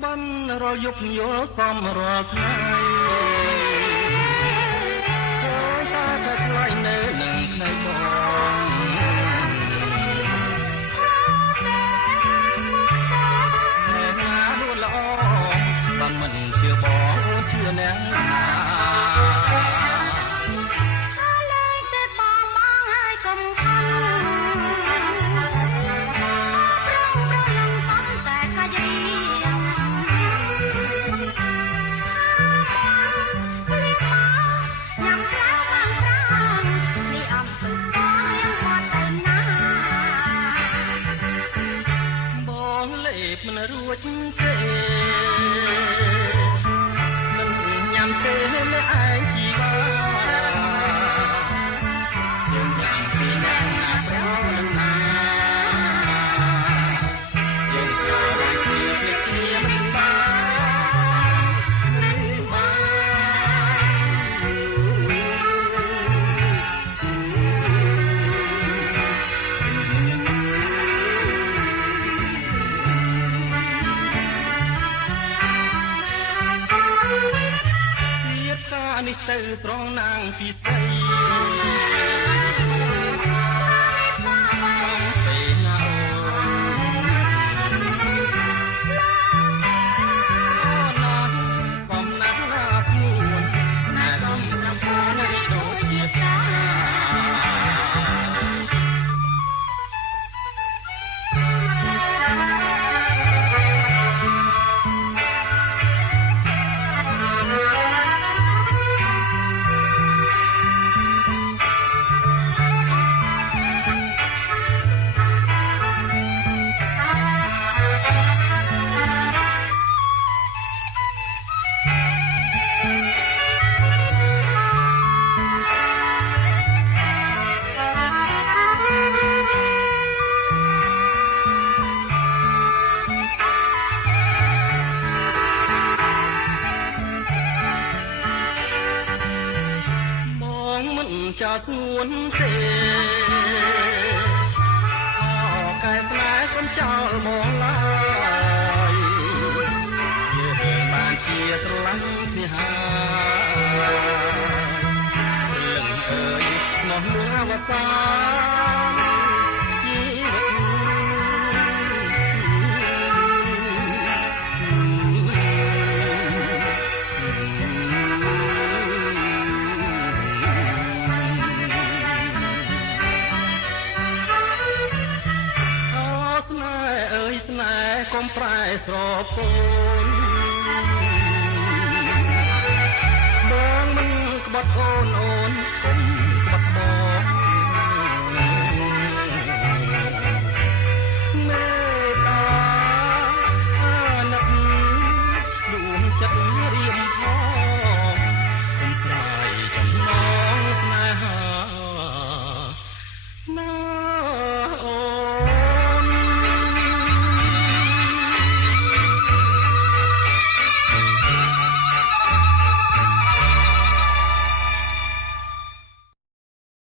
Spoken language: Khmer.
បានរលយុគយល់សំរាល់ថ្ងៃអូនតាតែថ្លៃនៅនឹងថ្ងៃបងតែណាលួនល្អបានមិនជឿបងអូនជឿអ្នកណាមិនរួចទេមិនញ៉ាំទេនៅឯងជីវ៉ាយើងញ៉ាំពីណាណាប្រោនឹងណាយើងចូលគ្នាគ្នាមិនបាននេះទៅត្រង់ណាងពីស្អីពេលណាអូនកំណាស់ណាព្រួនណាកំណាស់ព្រួននៅដូចជាកាចាស្ងួនទេអកែស្នេហ៍កុំចោលមកឡើយយើងបានជាស្រឡាញ់គ្នាហើយលឹងអើយមកលួងអវសាជីវិតកុំប្រែស្រពោនបងមិនក្បត់អូនអូនកុំ